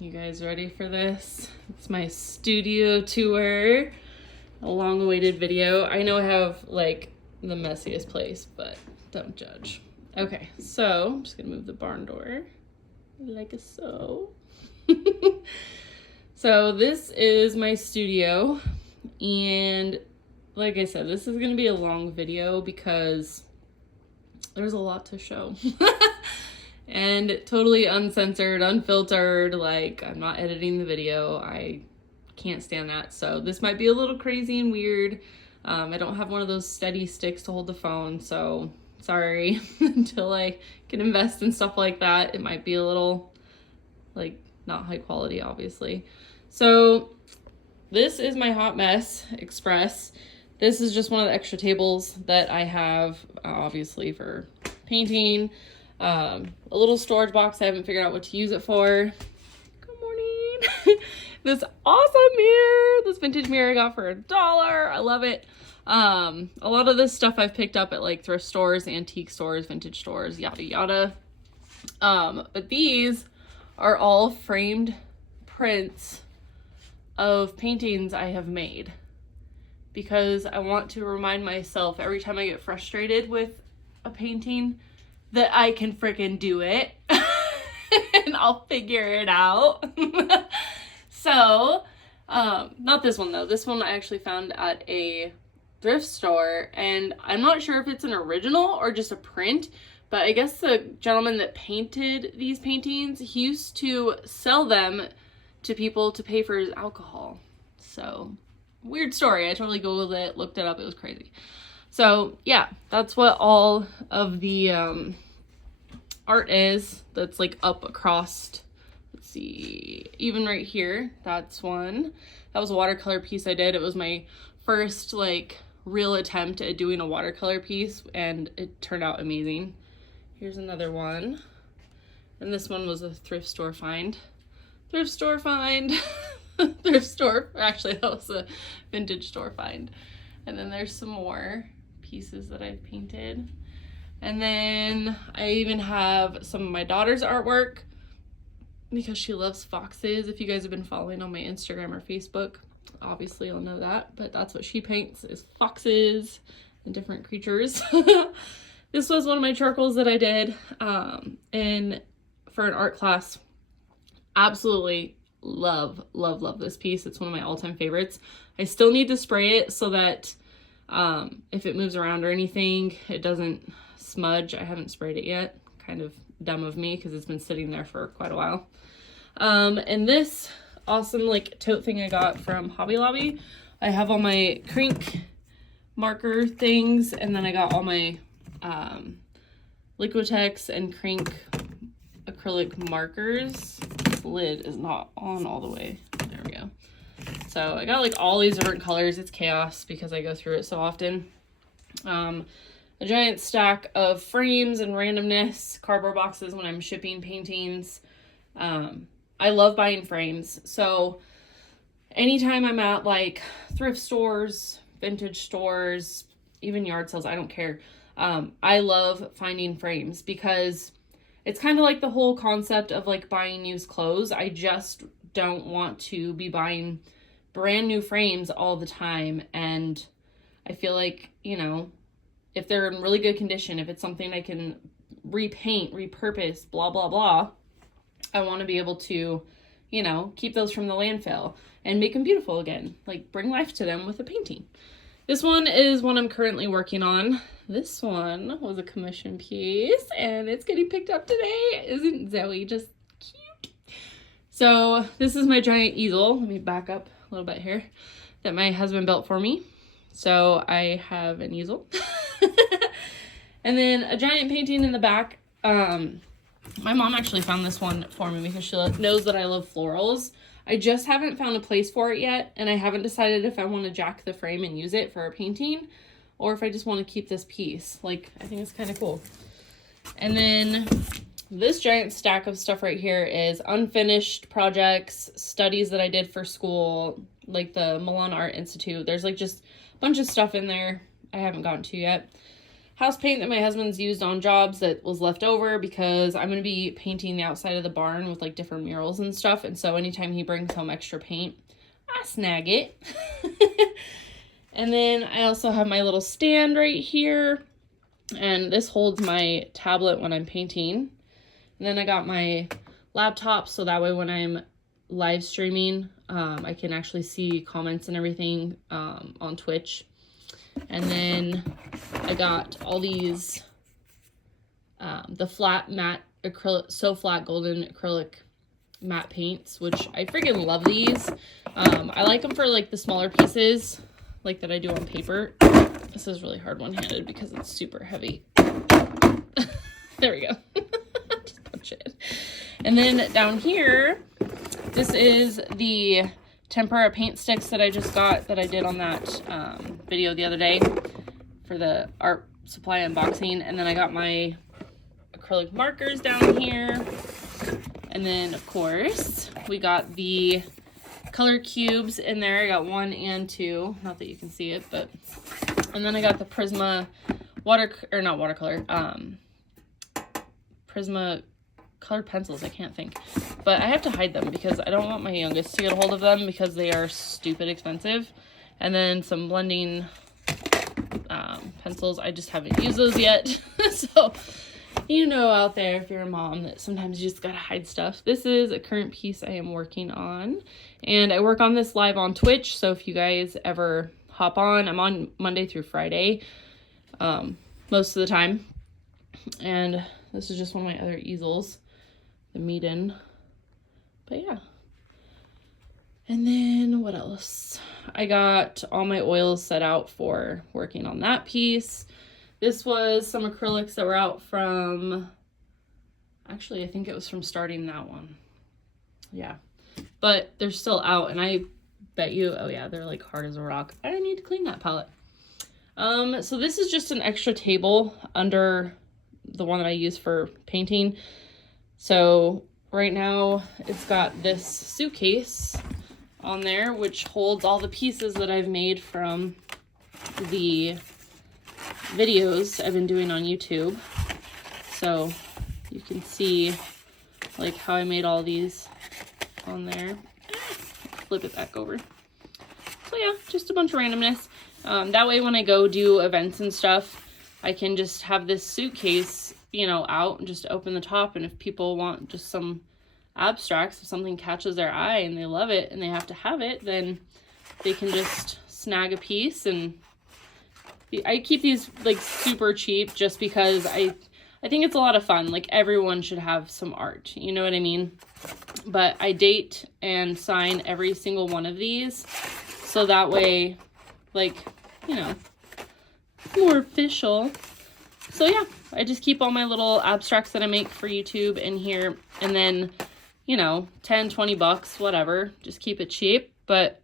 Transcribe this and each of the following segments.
You guys ready for this? It's my studio tour. A long-awaited video. I know I have like the messiest place, but don't judge. Okay, so I'm just gonna move the barn door like so. So this is my studio, and like I said, this is gonna be a long video because there's a lot to show. And totally uncensored, unfiltered, like I'm not editing the video. I can't stand that. So this might be a little crazy and weird. I don't have one of those steady sticks to hold the phone, so sorry. Until I can invest in stuff like that, it might be a little like not high quality, obviously. So this is my Hot Mess Express. This is just one of the extra tables that I have, obviously for painting. A little storage box I haven't figured out what to use it for. Good morning. This awesome mirror, this vintage mirror I got for $1. I love it. A lot of this stuff I've picked up at like thrift stores, antique stores, vintage stores, yada yada. But these are all framed prints of paintings I have made, because I want to remind myself every time I get frustrated with a painting that I can freaking do it and I'll figure it out. So, not this one though. This one I actually found at a thrift store, and I'm not sure if it's an original or just a print, but I guess the gentleman that painted these paintings, he used to sell them to people to pay for his alcohol. So, weird story. I totally Googled it, looked it up, it was crazy. So yeah, that's what all of the art is. That's like up across, let's see, even right here, that's one. That was a watercolor piece I did. It was my first like real attempt at doing a watercolor piece, and it turned out amazing. Here's another one. And this one was a thrift store find. Thrift store find. Thrift store, actually that was a vintage store find. And then there's some more pieces that I've painted. And then I even have some of my daughter's artwork because she loves foxes. If you guys have been following on my Instagram or Facebook, obviously you'll know that, but that's what she paints, is foxes and different creatures. This was one of my charcoals that I did and for an art class. Absolutely love this piece. It's one of my all-time favorites. I still need to spray it so that if it moves around or anything, it doesn't smudge. I haven't sprayed it yet. Kind of dumb of me because it's been sitting there for quite a while. And this awesome like tote thing I got from Hobby Lobby, I have all my Crink marker things, and then I got all my Liquitex and Crink acrylic markers. This lid is not on all the way. There we go. So I got like all these different colors. It's chaos because I go through it so often. A giant stack of frames and randomness, cardboard boxes when I'm shipping paintings. I love buying frames. So anytime I'm at like thrift stores, vintage stores, even yard sales, I don't care. I love finding frames because it's kind of like the whole concept of like buying used clothes. I just don't want to be buying brand new frames all the time. And I feel like, you know, if they're in really good condition, if it's something I can repaint, repurpose, blah, blah, blah, I want to be able to, you know, keep those from the landfill and make them beautiful again. Like bring life to them with a painting. This one is one I'm currently working on. This one was a commission piece and it's getting picked up today. Isn't Zoe just cute? So this is my giant easel. Let me back up a little bit here, that my husband built for me. So I have an easel. And then a giant painting in the back. My mom actually found this one for me because she knows that I love florals. I just haven't found a place for it yet, and I haven't decided if I want to jack the frame and use it for a painting or if I just want to keep this piece. Like, I think it's kind of cool. And then this giant stack of stuff right here is unfinished projects, studies that I did for school, like the Milan Art Institute. There's like just a bunch of stuff in there I haven't gotten to yet. house paint that my husband's used on jobs that was left over because I'm going to be painting the outside of the barn with like different murals and stuff. And so anytime he brings home extra paint, I snag it. And then I also have my little stand right here. And this holds my tablet when I'm painting. And then I got my laptop so that way when I'm live streaming, I can actually see comments and everything on Twitch. And then I got all these, the flat matte acrylic, So Flat golden acrylic matte paints, which I freaking love these. I like them for like the smaller pieces, like that I do on paper. This is really hard one-handed because it's super heavy. There we go. Just punch it. And then down here, this is the tempera paint sticks that I just got that I did on that video the other day for the art supply unboxing. And then I got my acrylic markers down here. And then of course we got the color cubes in there. I got 1 and 2, not that you can see it, but, and then I got the Prisma Prisma colored pencils. I can't think, but I have to hide them because I don't want my youngest to get a hold of them because they are stupid expensive. And then some blending pencils. I just haven't used those yet. So, you know, out there, if you're a mom, that sometimes you just gotta hide stuff. This is a current piece I am working on, and I work on this live on Twitch. So if you guys ever hop on, I'm on Monday through Friday, most of the time. And this is just one of my other easels, the Meeden. But yeah. And then what else? I got all my oils set out for working on that piece. This was some acrylics that were out from, actually, I think it was from starting that one. Yeah, but they're still out, and I bet you, oh yeah, they're like hard as a rock. I need to clean that palette. So this is just an extra table under the one that I use for painting. So right now it's got this suitcase on there, which holds all the pieces that I've made from the videos I've been doing on YouTube. So you can see like how I made all these on there. Flip it back over. So yeah, just a bunch of randomness. That way when I go do events and stuff, I can just have this suitcase, you know, out and just open the top. And if people want just some abstracts, if something catches their eye and they love it and they have to have it, then they can just snag a piece. And I keep these like super cheap just because I think it's a lot of fun. Like everyone should have some art, you know what I mean? But I date and sign every single one of these, so that way, like, you know, more official. So yeah, I just keep all my little abstracts that I make for YouTube in here, and then, you know, 10, 20 bucks, whatever, just keep it cheap. But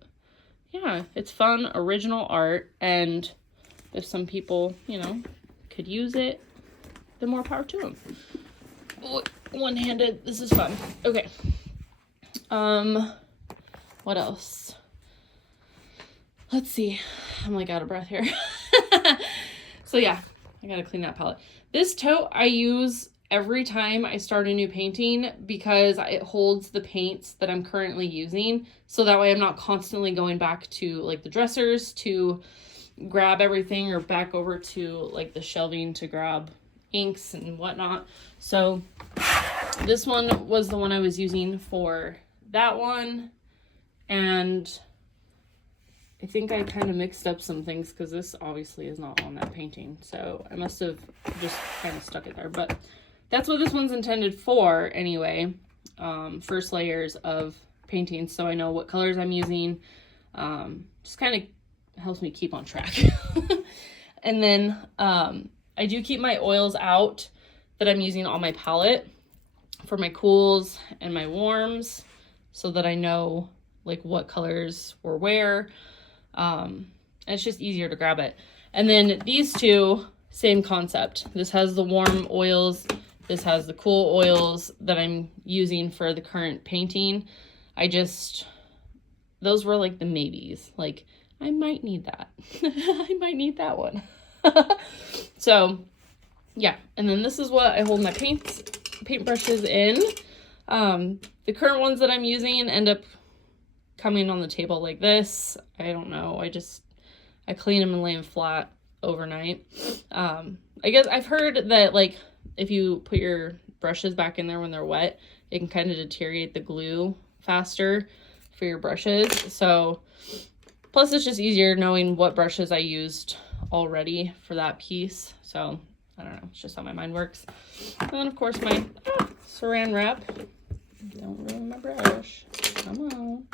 yeah, it's fun, original art, and if some people, you know, could use it, then more power to them. Oh, one-handed, this is fun. Okay. What else? Let's see. I'm like out of breath here. So yeah, I gotta clean that palette. This tote I use every time I start a new painting because it holds the paints that I'm currently using. So that way I'm not constantly going back to like the dressers to grab everything or back over to like the shelving to grab inks and whatnot. So this one was the one I was using for that one, and I think I kind of mixed up some things because this obviously is not on that painting, so I must have just kind of stuck it there. But that's what this one's intended for anyway. First layers of painting, so I know what colors I'm using. Just kind of helps me keep on track. And then I do keep my oils out that I'm using on my palette for my cools and my warms, so that I know like what colors were where. And it's just easier to grab it. And then these two, same concept. This has the warm oils. This has the cool oils that I'm using for the current painting. Those were like the maybes. Like, I might need that. I might need that one. So yeah, and then this is what I hold my paintbrushes in. The current ones that I'm using end up coming on the table like this. I don't know, I clean them and lay them flat overnight. I guess I've heard that like if you put your brushes back in there when they're wet, it can kind of deteriorate the glue faster for your brushes. So plus it's just easier knowing what brushes I used already for that piece. So I don't know, it's just how my mind works. And then of course my saran wrap. Don't ruin my brush. Come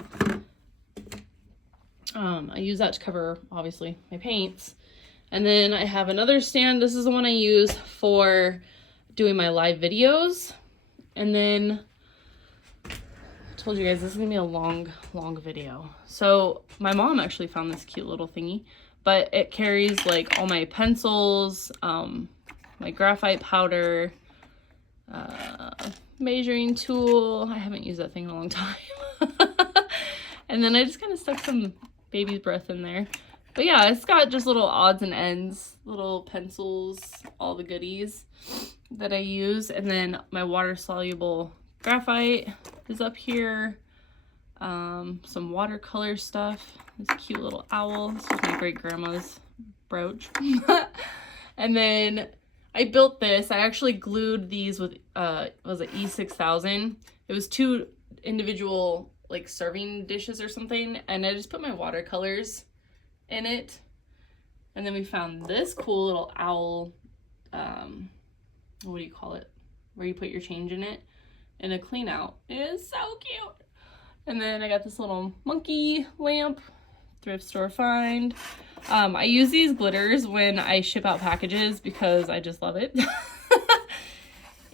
on. I use that to cover obviously my paints. And then I have another stand. This is the one I use for doing my live videos. And then I told you guys this is gonna be a long video. So my mom actually found this cute little thingy, but it carries like all my pencils, my graphite powder, measuring tool. I haven't used that thing in a long time. And then I just kind of stuck some baby's breath in there. But yeah, it's got just little odds and ends, little pencils, all the goodies that I use. And then my water-soluble graphite is up here. Some watercolor stuff. This cute little owl. This is my great-grandma's brooch. And then I built this. I actually glued these with, was it E6000? It was 2 individual, like, serving dishes or something. And I just put my watercolors in it. And then we found this cool little owl, what do you call it? Where you put your change in it. And a clean out. It is so cute. And then I got this little monkey lamp, thrift store find. I use these glitters when I ship out packages because I just love it.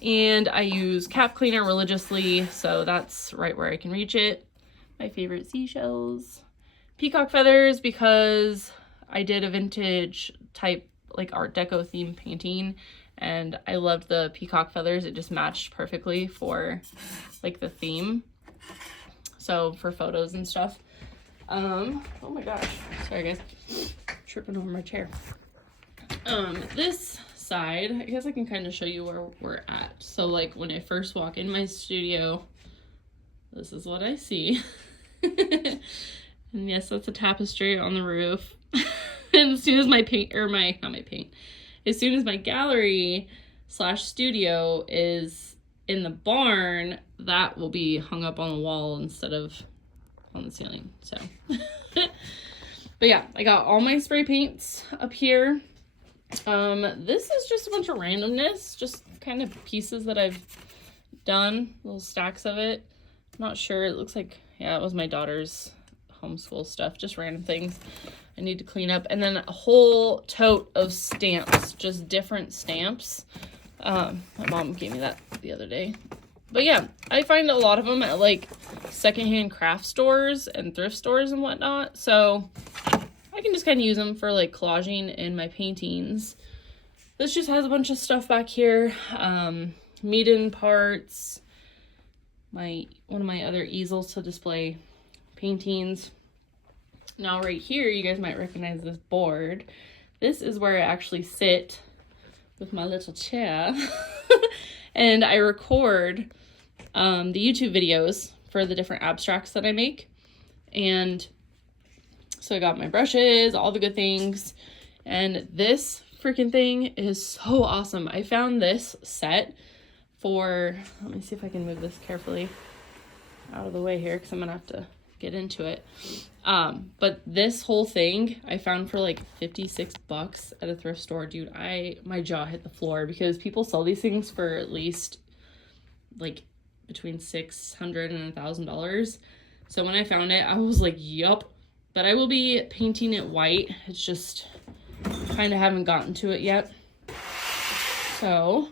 And I use cap cleaner religiously, so that's right where I can reach it. My favorite seashells. Peacock feathers because I did a vintage type like Art Deco theme painting and I loved the peacock feathers. It just matched perfectly for like the theme. So for photos and stuff. Oh my gosh, sorry guys, tripping over my chair. This side, I guess I can kind of show you where we're at. So like when I first walk in my studio, this is what I see. And yes, that's a tapestry on the roof. And as soon as my paint, or my, not my paint, as soon as my gallery / studio is in the barn, that will be hung up on the wall instead of on the ceiling. So, but yeah, I got all my spray paints up here. This is just a bunch of randomness, just kind of pieces that I've done, little stacks of it. I'm not sure, it looks like, yeah, it was my daughter's homeschool stuff, just random things I need to clean up. And then a whole tote of stamps, just different stamps. My mom gave me that the other day. But yeah, I find a lot of them at like secondhand craft stores and thrift stores and whatnot. So I can just kind of use them for like collaging in my paintings. This just has a bunch of stuff back here. Meet-in parts. One of my other easels to display paintings. Now right here, you guys might recognize this board. This is where I actually sit with my little chair. And I record the YouTube videos for the different abstracts that I make. And so I got my brushes, all the good things. And this freaking thing is so awesome. I found this set for, let me see if I can move this carefully out of the way here because I'm gonna have to get into it. But this whole thing I found for like $56 at a thrift store. Dude, my jaw hit the floor because people sell these things for at least like between $600 and $1,000. So when I found it, I was like, yup. But I will be painting it white. It's just kind of haven't gotten to it yet. So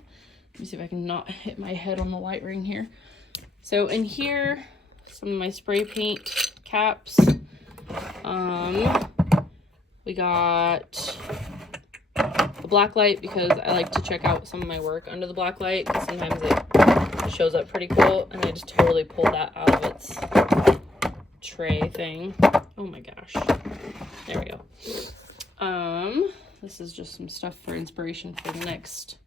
let me see if I can not hit my head on the light ring here. So in here, some of my spray paint caps. We got the black light because I like to check out some of my work under the black light because sometimes it shows up pretty cool, and I just totally pulled that out of its tray thing. Oh my gosh. There we go. this is just some stuff for inspiration for the next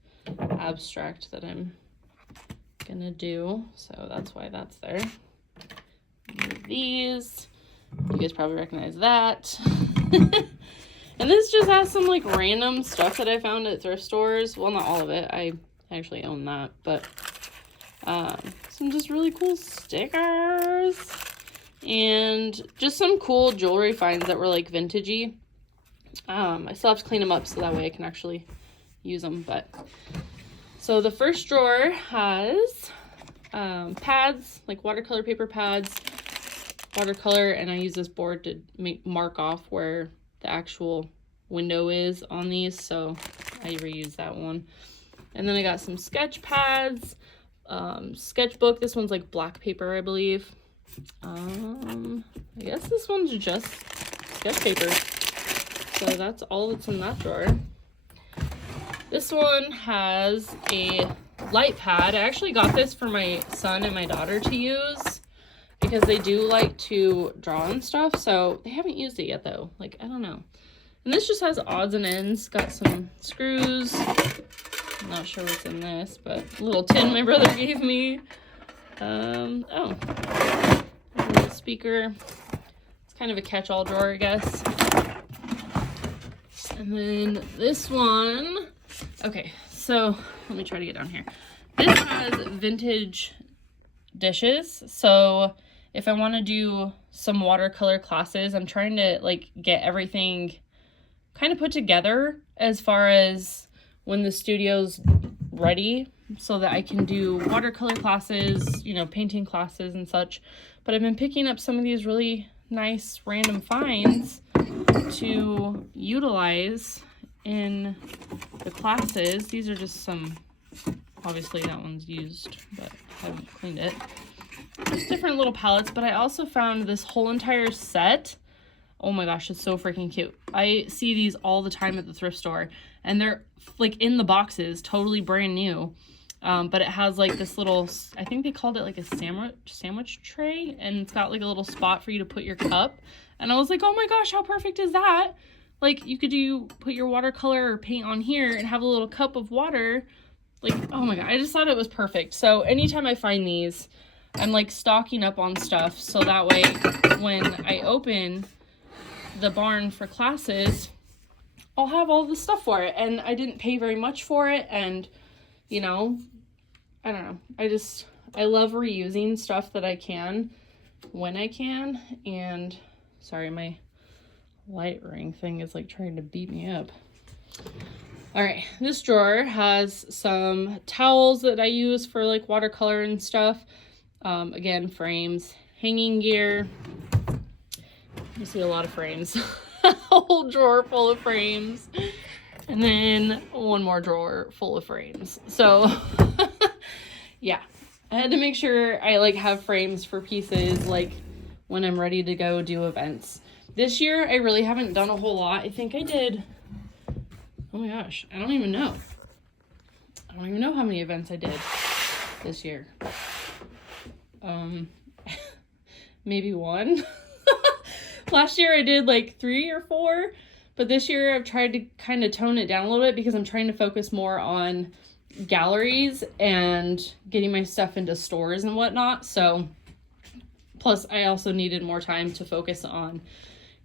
abstract that I'm gonna do. So that's why that's there. Move these. You guys probably recognize that. And this just has some like random stuff that I found at thrift stores. Well, not all of it. I actually own that, but some just really cool stickers and just some cool jewelry finds that were like vintagey. I still have to clean them up so that way I can actually use them. But so the first drawer has pads, like watercolor paper pads, watercolor, and I use this board to mark off where the actual window is on these, so I reuse that one. And then I got some sketch pads, sketchbook. This one's like black paper, I believe. I guess this one's just sketch paper. So that's all that's in that drawer. This one has a light pad. I actually got this for my son and my daughter to use because they do like to draw and stuff. So they haven't used it yet though. Like, I don't know. And this just has odds and ends. Got some screws. I'm not sure what's in this, but a little tin my brother gave me. Oh, a little speaker. It's kind of a catch-all drawer, I guess. And then this one. Okay, so let me try to get down here. This has vintage dishes. So if I want to do some watercolor classes, I'm trying to like get everything kind of put together as far as when the studio's ready so that I can do watercolor classes, you know, painting classes and such. But I've been picking up some of these really nice random finds to utilize in the classes. These are just some, obviously that one's used, but I haven't cleaned it. Just different little palettes, but I also found this whole entire set. Oh my gosh, it's so freaking cute. I see these all the time at the thrift store, and they're like in the boxes, totally brand new. But it has like this little, I think they called it like a sandwich tray, and it's got like a little spot for you to put your cup. And I was like, oh my gosh, how perfect is that? Like you could put your watercolor or paint on here and have a little cup of water. Like, oh my god, I just thought it was perfect. So anytime I find these, I'm like stocking up on stuff so that way when I open the barn for classes, I'll have all the stuff for it. And I didn't pay very much for it, and you know, I don't know, I love reusing stuff that I can when I can. And sorry, my light ring thing is like trying to beat me up. All right, this drawer has some towels that I use for like watercolor and stuff. Again, frames, hanging gear. You see a lot of frames. A whole drawer full of frames. And then one more drawer full of frames. So yeah, I had to make sure I like have frames for pieces like when I'm ready to go do events. This year, I really haven't done a whole lot. I think I did, oh my gosh, I don't even know. I don't even know how many events I did this year. Maybe one. Last year I did like 3 or 4, but this year I've tried to kind of tone it down a little bit because I'm trying to focus more on galleries and getting my stuff into stores and whatnot. So, plus I also needed more time to focus on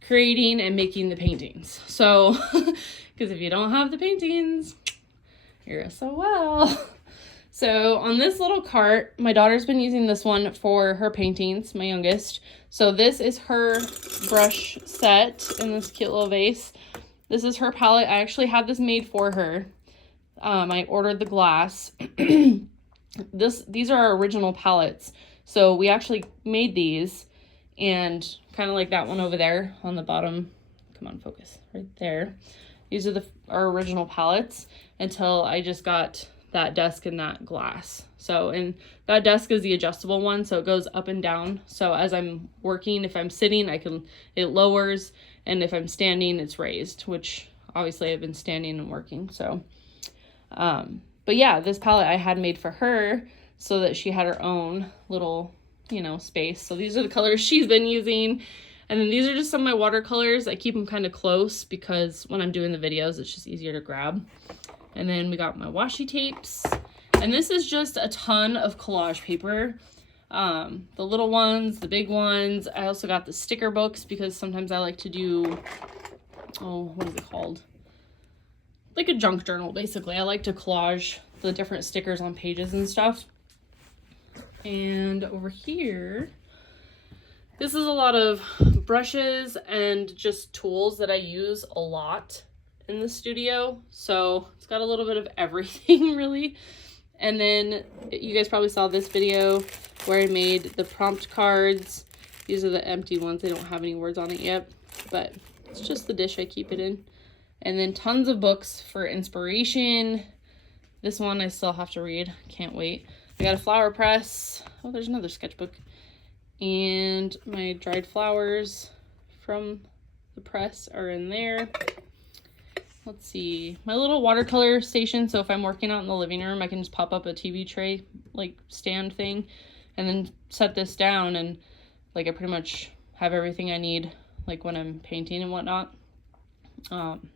creating and making the paintings. So, because if you don't have the paintings, you're SOL. So on this little cart, my daughter's been using this one for her paintings, my youngest. So this is her brush set in this cute little vase. This is her palette. I actually had this made for her. I ordered the glass. These are our original palettes. So we actually made these, and kind of like that one over there on the bottom. Come on, focus right there. These are our original palettes until I just got that desk and that glass. So, and that desk is the adjustable one, so it goes up and down. So as I'm working, if I'm sitting, it lowers, and if I'm standing, it's raised, which obviously I've been standing and working. So, but yeah, this palette I had made for her so that she had her own little, you know, space. So these are the colors she's been using. And then these are just some of my watercolors. I keep them kind of close because when I'm doing the videos, it's just easier to grab. And then we got my washi tapes. And this is just a ton of collage paper. The little ones, the big ones. I also got the sticker books because sometimes I like to do, what is it called? Like a junk journal, basically. I like to collage the different stickers on pages and stuff. And over here, this is a lot of brushes and just tools that I use a lot in the studio. So it's got a little bit of everything, really. And then you guys probably saw this video where I made the prompt cards. These are the empty ones. They don't have any words on it yet, but it's just the dish I keep it in. And then tons of books for inspiration. This one I still have to read. Can't wait. I got a flower press. Oh, there's another sketchbook. And my dried flowers from the press are in there. Let's see, my little watercolor station. So if I'm working out in the living room, I can just pop up a TV tray, like stand thing, and then set this down, and like I pretty much have everything I need, like when I'm painting and whatnot.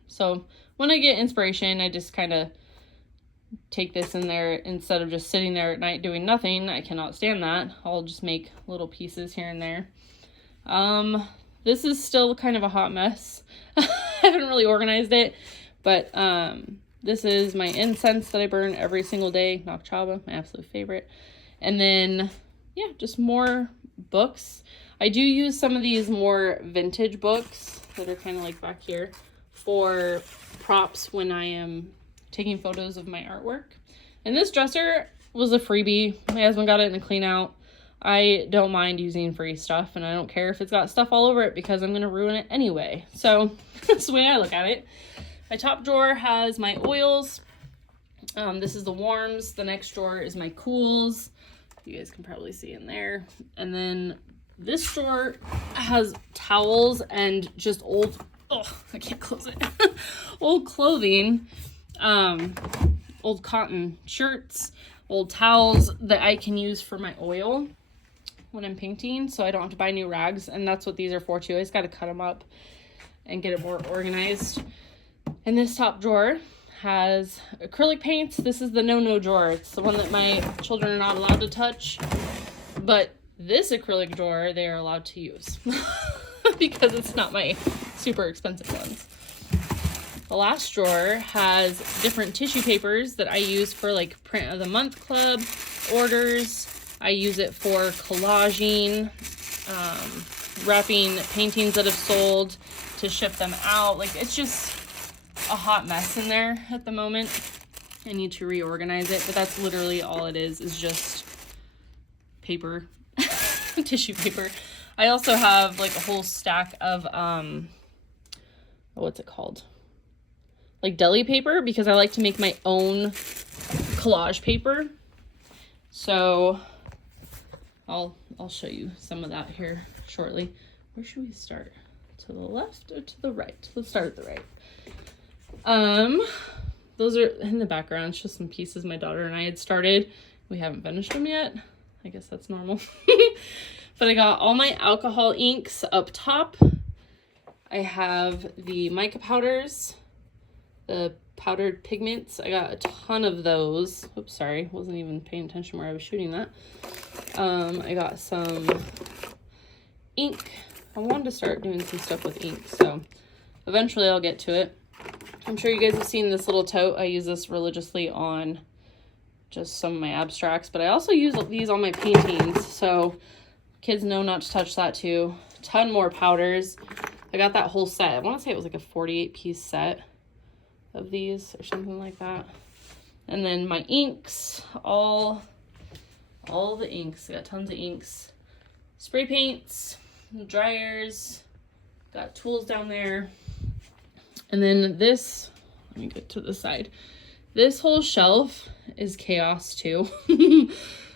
So when I get inspiration, I just kind of take this in there instead of just sitting there at night doing nothing. I cannot stand that. I'll just make little pieces here and there. This is still kind of a hot mess. I haven't really organized it, but this is my incense that I burn every single day. Nok Chaba, my absolute favorite. And then, yeah, just more books. I do use some of these more vintage books that are kind of like back here for props when I am taking photos of my artwork. And this dresser was a freebie. My husband got it in a clean out. I don't mind using free stuff, and I don't care if it's got stuff all over it because I'm going to ruin it anyway. So that's the way I look at it. My top drawer has my oils. This is the warms. The next drawer is my cools. You guys can probably see in there. And then this drawer has towels and just old, I can't close it. Old clothing, old cotton shirts, old towels that I can use for my oil when I'm painting, so I don't have to buy new rags. And that's what these are for too. I just got to cut them up and get it more organized. And this top drawer has acrylic paints. This is the no-no drawer. It's the one that my children are not allowed to touch. But this acrylic drawer they are allowed to use because it's not my super expensive ones. The last drawer has different tissue papers that I use for like print of the month club orders. I use it for collaging, wrapping paintings that have sold to ship them out. Like, it's just a hot mess in there at the moment. I need to reorganize it, but that's literally all it is just paper, tissue paper. I also have like a whole stack of, what's it called? Like deli paper, because I like to make my own collage paper. So I'll show you some of that here shortly. Where should we start? To the left or to the right? Let's start at the right. Those are in the background. It's just some pieces my daughter and I had started. We haven't finished them yet. I guess that's normal. But I got all my alcohol inks up top. I have the mica powders, the powdered pigments. I got a ton of those. Oops, sorry. Wasn't even paying attention where I was shooting that. I got some ink. I wanted to start doing some stuff with ink, so eventually I'll get to it. I'm sure you guys have seen this little tote. I use this religiously on just some of my abstracts, but I also use these on my paintings, so kids know not to touch that too. A ton more powders. I got that whole set. I want to say it was like a 48-piece set of these or something like that. And then my inks, all the inks. I got tons of inks. Spray paints, dryers, got tools down there. And then this, let me get to the side. This whole shelf is chaos too.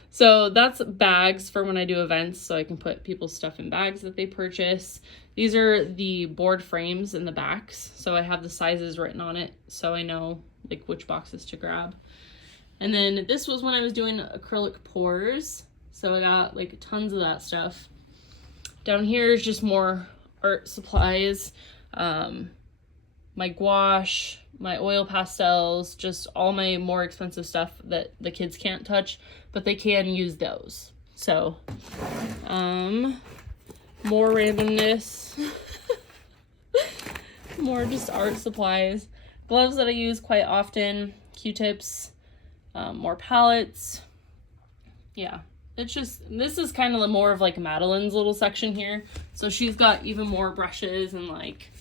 So that's bags for when I do events, so I can put people's stuff in bags that they purchase. These are the board frames in the backs, so I have the sizes written on it, so I know like which boxes to grab. And then this was when I was doing acrylic pours, so I got like tons of that stuff. Down here is just more art supplies, my gouache, my oil pastels, just all my more expensive stuff that the kids can't touch, but they can use those. So, more randomness, more just art supplies, gloves that I use quite often, Q-tips, more palettes. Yeah, it's just, this is kind of more of like Madeline's little section here. So she's got even more brushes and like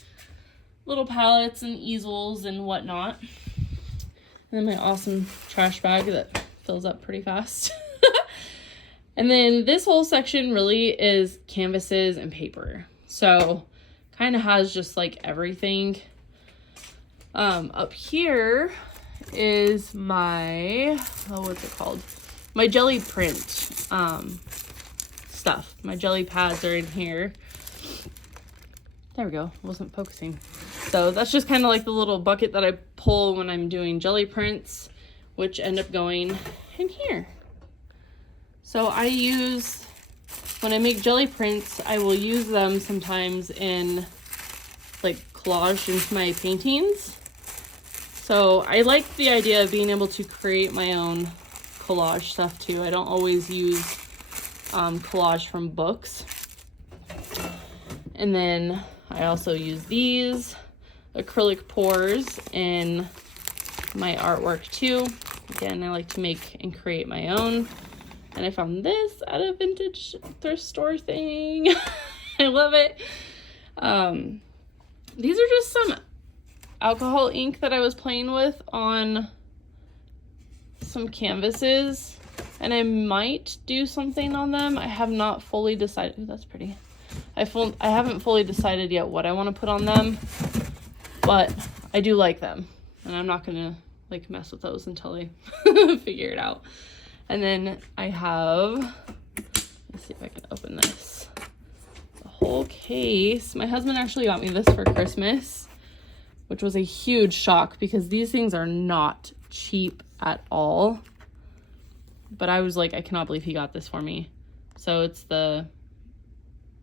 little palettes and easels and whatnot. And then my awesome trash bag that fills up pretty fast. And then this whole section really is canvases and paper. So kind of has just like everything. Up here is my, what's it called? My jelly print stuff. My jelly pads are in here. There we go. Wasn't focusing. So that's just kind of like the little bucket that I pull when I'm doing jelly prints, which end up going in here. So I use, when I make jelly prints, I will use them sometimes in like collage into my paintings. So I like the idea of being able to create my own collage stuff too. I don't always use collage from books. And then I also use these acrylic pours in my artwork too. Again, I like to make and create my own. And I found this at a vintage thrift store thing. I love it. These are just some alcohol ink that I was playing with on some canvases. And I might do something on them. I have not fully decided. Ooh, that's pretty. I haven't fully decided yet what I want to put on them. But I do like them. And I'm not going to like mess with those until I figure it out. And then I have, let's see if I can open this, the whole case. My husband actually got me this for Christmas, which was a huge shock because these things are not cheap at all. But I was like, I cannot believe he got this for me. So it's the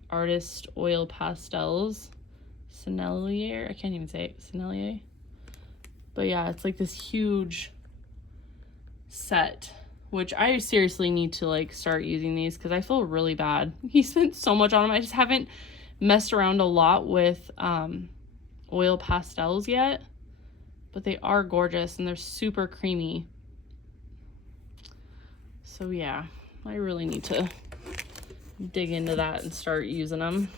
Artist Oil Pastels Sennelier. I can't even say it, Sennelier. But yeah, it's like this huge set, which I seriously need to like start using these because I feel really bad. He spent so much on them. I just haven't messed around a lot with oil pastels yet, but they are gorgeous and they're super creamy. So yeah, I really need to dig into that and start using them.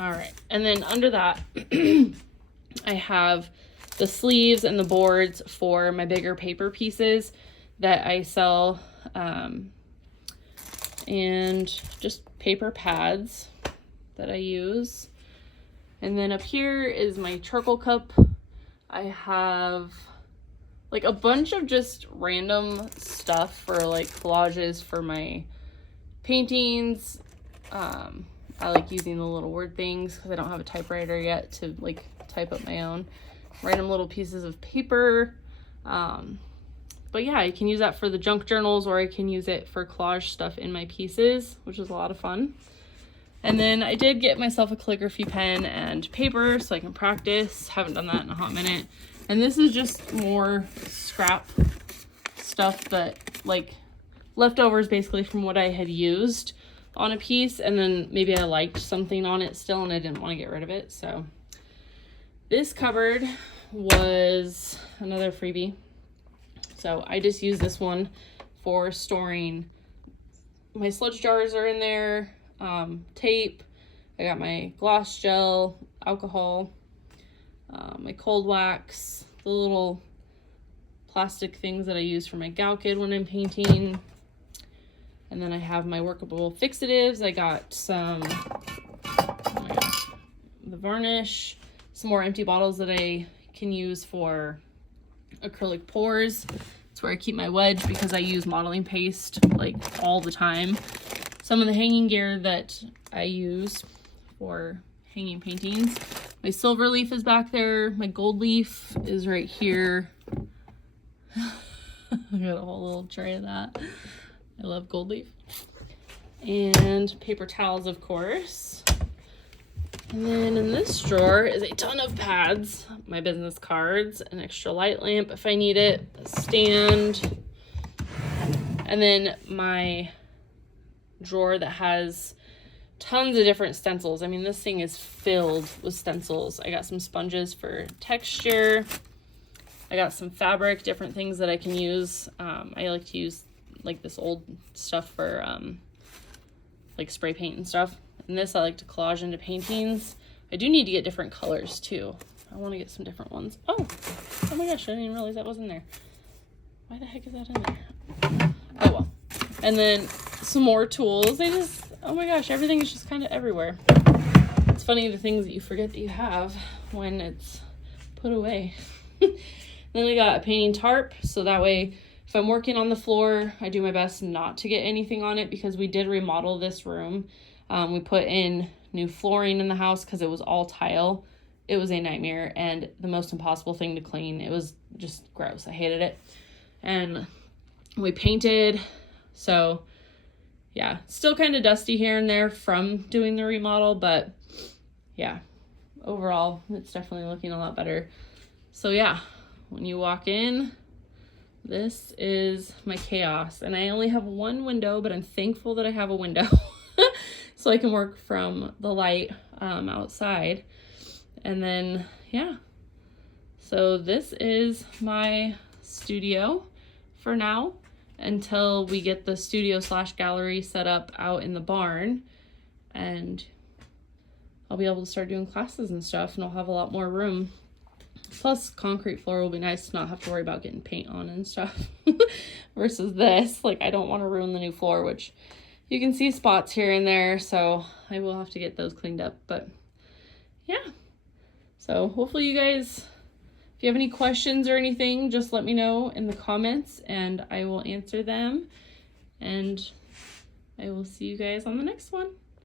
All right, and then under that, I have the sleeves and the boards for my bigger paper pieces that I sell, and just paper pads that I use. And then up here is my charcoal cup. I have like a bunch of just random stuff for like collages for my paintings. I like using the little word things because I don't have a typewriter yet to like type up my own. Random little pieces of paper. But yeah, I can use that for the junk journals, or I can use it for collage stuff in my pieces, which is a lot of fun. And then I did get myself a calligraphy pen and paper so I can practice. Haven't done that in a hot minute. And this is just more scrap stuff that like leftovers basically from what I had used on a piece, and then maybe I liked something on it still and I didn't want to get rid of it. So this cupboard was another freebie. So I just use this one for storing my sludge jars are in there, tape. I got my gloss gel, alcohol, my cold wax, the little plastic things that I use for my Galkid when I'm painting. And then I have my workable fixatives. I got some, oh my gosh, the varnish, some more empty bottles that I can use for acrylic pours. It's where I keep my wedge because I use modeling paste like all the time. Some of the hanging gear that I use for hanging paintings. My silver leaf is back there. My gold leaf is right here. I got a whole little tray of that. I love gold leaf. and paper towels, of course. And then in this drawer is a ton of pads, my business cards, an extra light lamp if I need it, a stand, and then my drawer that has tons of different stencils. I mean, this thing is filled with stencils. I got some sponges for texture. I got some fabric, different things that I can use. I like to use like this old stuff for like spray paint and stuff. And this I like to collage into paintings. I do need to get different colors too. I want to get some different ones. Oh my gosh, I didn't even realize that wasn't there. Why the heck is that in there? Oh well. And then some more tools. They just, oh my gosh, everything is just kind of everywhere. It's funny the things that you forget that you have when it's put away. Then I got a painting tarp, so that way if I'm working on the floor, I do my best not to get anything on it, because we did remodel this room. We put in new flooring in the house because it was all tile. It was a nightmare and the most impossible thing to clean. It was just gross. I hated it. And we painted, so yeah, still kind of dusty here and there from doing the remodel, but yeah, overall it's definitely looking a lot better. So yeah, when you walk in, this is my chaos, and I only have one window, but I'm thankful that I have a window so I can work from the light outside. And then yeah, so this is my studio for now until we get the studio/gallery set up out in the barn, and I'll be able to start doing classes and stuff, and I'll have a lot more room. Plus, concrete floor will be nice to not have to worry about getting paint on and stuff. Versus this, like, I don't want to ruin the new floor, which you can see spots here and there, so I will have to get those cleaned up. But yeah, so hopefully you guys, if you have any questions or anything, just let me know in the comments and I will answer them. And I will see you guys on the next one.